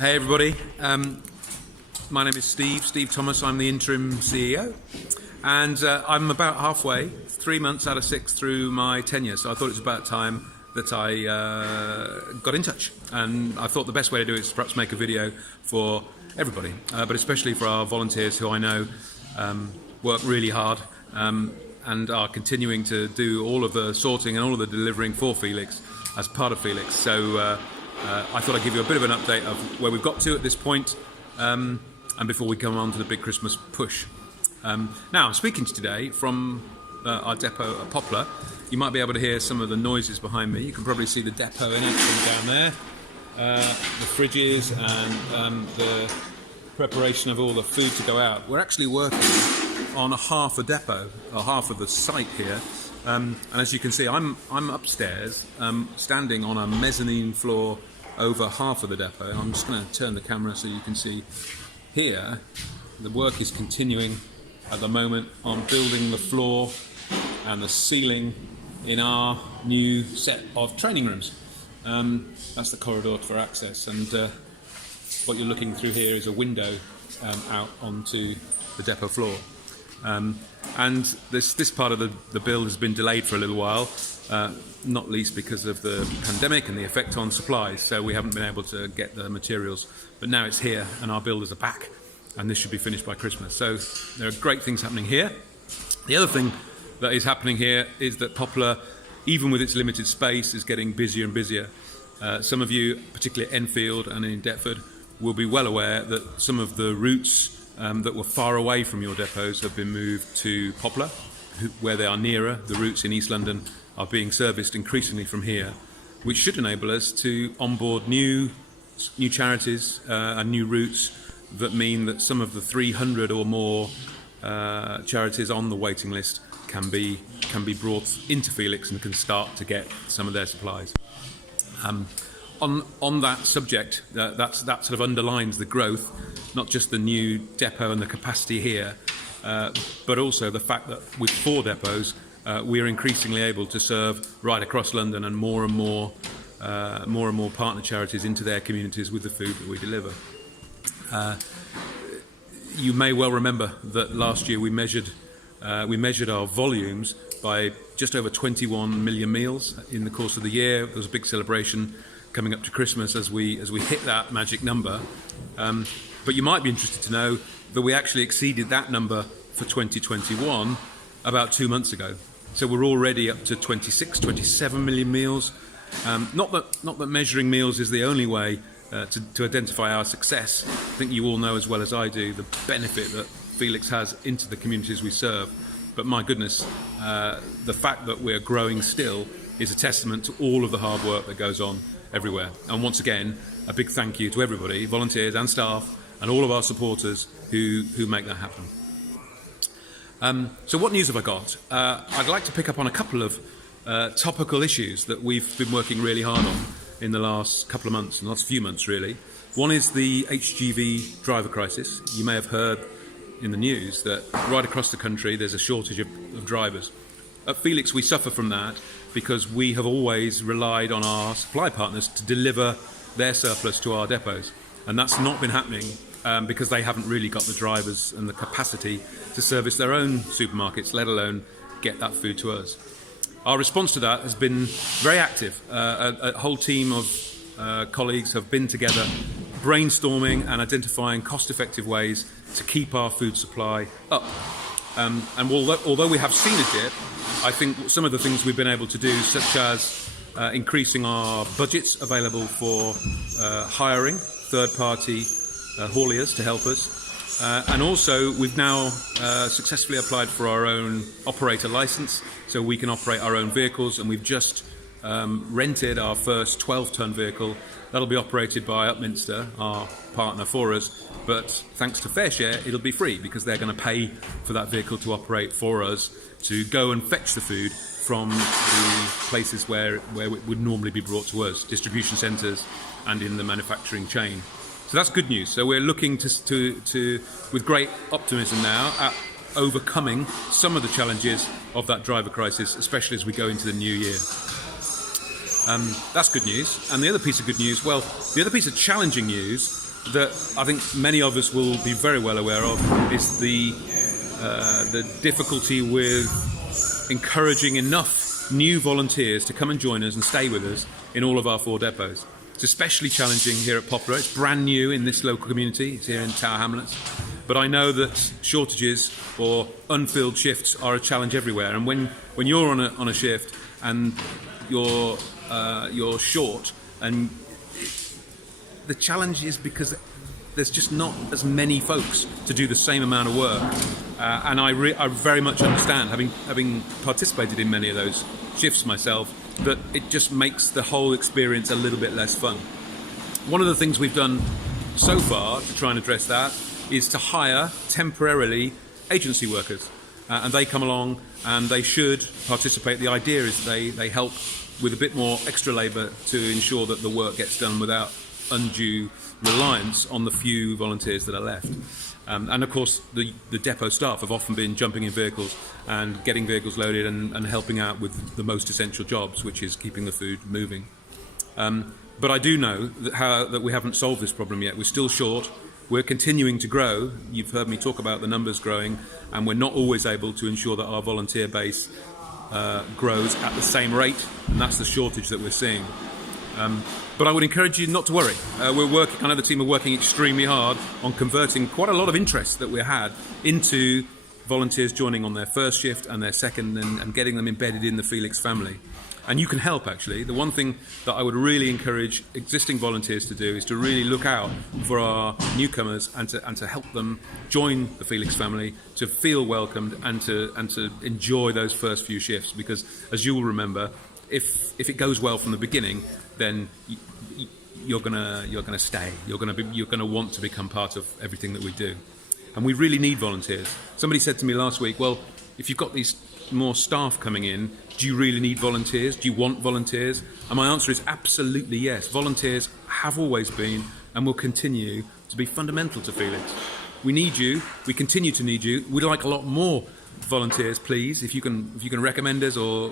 Hey everybody, my name is Steve Thomas. I'm the interim CEO, and I'm about halfway, 3 months out of 6 through my tenure, so I thought it was about time that I got in touch, and I thought the best way to do it is perhaps make a video for everybody, but especially for our volunteers who I know work really hard and are continuing to do all of the sorting and all of the delivering for Felix as part of Felix. So I thought I'd give you a bit of an update of where we've got to at this point, and before we come on to the big Christmas push. Now, I'm speaking today from our depot at Poplar. You might be able to hear some of the noises behind me. You can probably see the depot in action down there, the fridges and the preparation of all the food to go out. We're actually working on a half a depot, or half of the site here. And as you can see, I'm upstairs, standing on a mezzanine floor over half of the depot. I'm just going to turn the camera so you can see here. The work is continuing at the moment on building the floor and the ceiling in our new set of training rooms. That's the corridor for access, and what you're looking through here is a window out onto the depot floor. And this part of the build has been delayed for a little while, not least because of the pandemic and the effect on supplies, so we haven't been able to get the materials. But now it's here and our builders are back, and this should be finished by Christmas. So there are great things happening here. The other thing that is happening here is that Poplar, even with its limited space, is getting busier and busier. Some of you, particularly at Enfield and in Deptford, will be well aware that some of the routes that were far away from your depots have been moved to Poplar, where they are nearer. The routes in East London are being serviced increasingly from here, which should enable us to onboard new charities and new routes that mean that some of the 300 or more charities on the waiting list can be brought into Felix and can start to get some of their supplies. On that subject, that sort of underlines the growth, not just the new depot and the capacity here, but also the fact that with 4 depots, we are increasingly able to serve right across London and more and more partner charities into their communities with the food that we deliver. You may well remember that last year we measured our volumes by just over 21 million meals in the course of the year. There was a big celebration coming up to Christmas as we hit that magic number. But you might be interested to know that we actually exceeded that number for 2021 about 2 months ago. So we're already up to 27 million meals. Not that measuring meals is the only way to identify our success. I think you all know as well as I do the benefit that Felix has into the communities we serve. But my goodness, the fact that we're growing still is a testament to all of the hard work that goes on everywhere. And once again, a big thank you to everybody, volunteers and staff, and all of our supporters who make that happen. So what news have I got? I'd like to pick up on a couple of topical issues that we've been working really hard on in the last couple of months, in the last few months really. One is the HGV driver crisis. You may have heard in the news that right across the country there's a shortage of drivers. At Felix we suffer from that because we have always relied on our supply partners to deliver their surplus to our depots, and that's not been happening because they haven't really got the drivers and the capacity to service their own supermarkets, let alone get that food to us. Our response to that has been very active. A whole team of colleagues have been together brainstorming and identifying cost-effective ways to keep our food supply up. And although we have seen a dip, I think some of the things we've been able to do, such as increasing our budgets available for hiring third-party hauliers to help us, and also we've now successfully applied for our own operator license, so we can operate our own vehicles, and we've just rented our first 12-ton vehicle. That'll be operated by Upminster, our partner for us, but thanks to FareShare, it'll be free because they're going to pay for that vehicle to operate for us to go and fetch the food from the places where it would normally be brought to us, distribution centres and in the manufacturing chain. So that's good news. So we're looking to with great optimism now at overcoming some of the challenges of that driver crisis, especially as we go into the new year. That's good news. And the other piece of good news, well, the other piece of challenging news that I think many of us will be very well aware of is the difficulty with encouraging enough new volunteers to come and join us and stay with us in all of our 4 depots. It's especially challenging here at Poplar. It's brand new in this local community. It's here in Tower Hamlets. But I know that shortages or unfilled shifts are a challenge everywhere. And when you're on a shift and you're short, and the challenge is because there's just not as many folks to do the same amount of work. And I very much understand, having participated in many of those shifts myself, that it just makes the whole experience a little bit less fun. One of the things we've done so far to try and address that is to hire temporarily agency workers. And they come along and they should participate. The idea is they help with a bit more extra labour to ensure that the work gets done without undue reliance on the few volunteers that are left. And of course the depot staff have often been jumping in vehicles and getting vehicles loaded and helping out with the most essential jobs, which is keeping the food moving. But I do know that we haven't solved this problem yet. We're still short. We're continuing to grow. You've heard me talk about the numbers growing, and we're not always able to ensure that our volunteer base grows at the same rate, and that's the shortage that we're seeing. But I would encourage you not to worry. I know the team are working extremely hard on converting quite a lot of interest that we had into volunteers joining on their first shift and their second, and getting them embedded in the Felix family. And you can help, actually. The one thing that I would really encourage existing volunteers to do is to really look out for our newcomers and to help them join the Felix family, to feel welcomed and to enjoy those first few shifts. Because, as you will remember, if it goes well from the beginning, then you're gonna stay. You're gonna want to become part of everything that we do. And we really need volunteers. Somebody said to me last week, well, if you've got these more staff coming in, do you really need volunteers? Do you want volunteers? And my answer is absolutely yes. Volunteers have always been and will continue to be fundamental to Felix. We need you. We continue to need you. We'd like a lot more volunteers, please. If you can recommend us or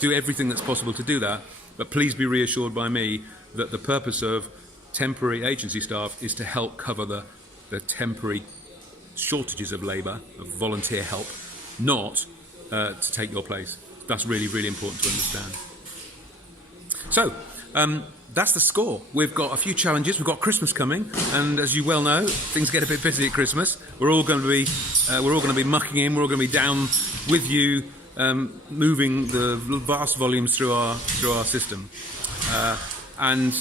do everything that's possible to do that. But please be reassured by me that the purpose of temporary agency staff is to help cover the temporary shortages of labour, of volunteer help, not to take your place. That's really, really important to understand. So, that's the score. We've got a few challenges. We've got Christmas coming, and as you well know, things get a bit busy at Christmas. We're all going to be mucking in. We're all going to be down with you, moving the vast volumes through our system. And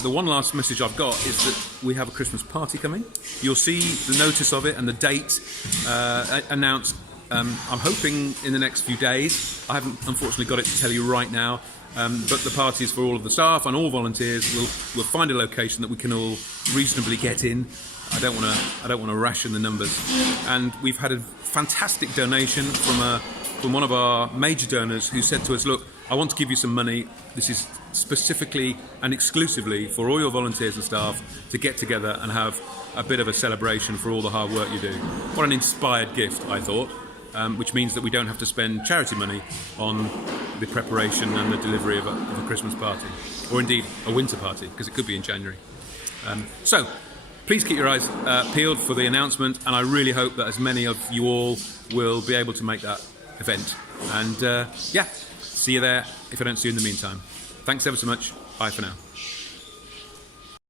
the one last message I've got is that we have a Christmas party coming. You'll see the notice of it and the date announced. I'm hoping in the next few days. I haven't unfortunately got it to tell you right now, but the party is for all of the staff and all volunteers. We'll find a location that we can all reasonably get in. I don't want to ration the numbers. And we've had a fantastic donation from one of our major donors who said to us, look, I want to give you some money. This is specifically and exclusively for all your volunteers and staff to get together and have a bit of a celebration for all the hard work you do. What an inspired gift, I thought, which means that we don't have to spend charity money on the preparation and the delivery of a Christmas party, or indeed a winter party, because it could be in January. So please keep your eyes peeled for the announcement, and I really hope that as many of you all will be able to make that event. And see you there if I don't see you in the meantime. Thanks ever so much. Bye for now.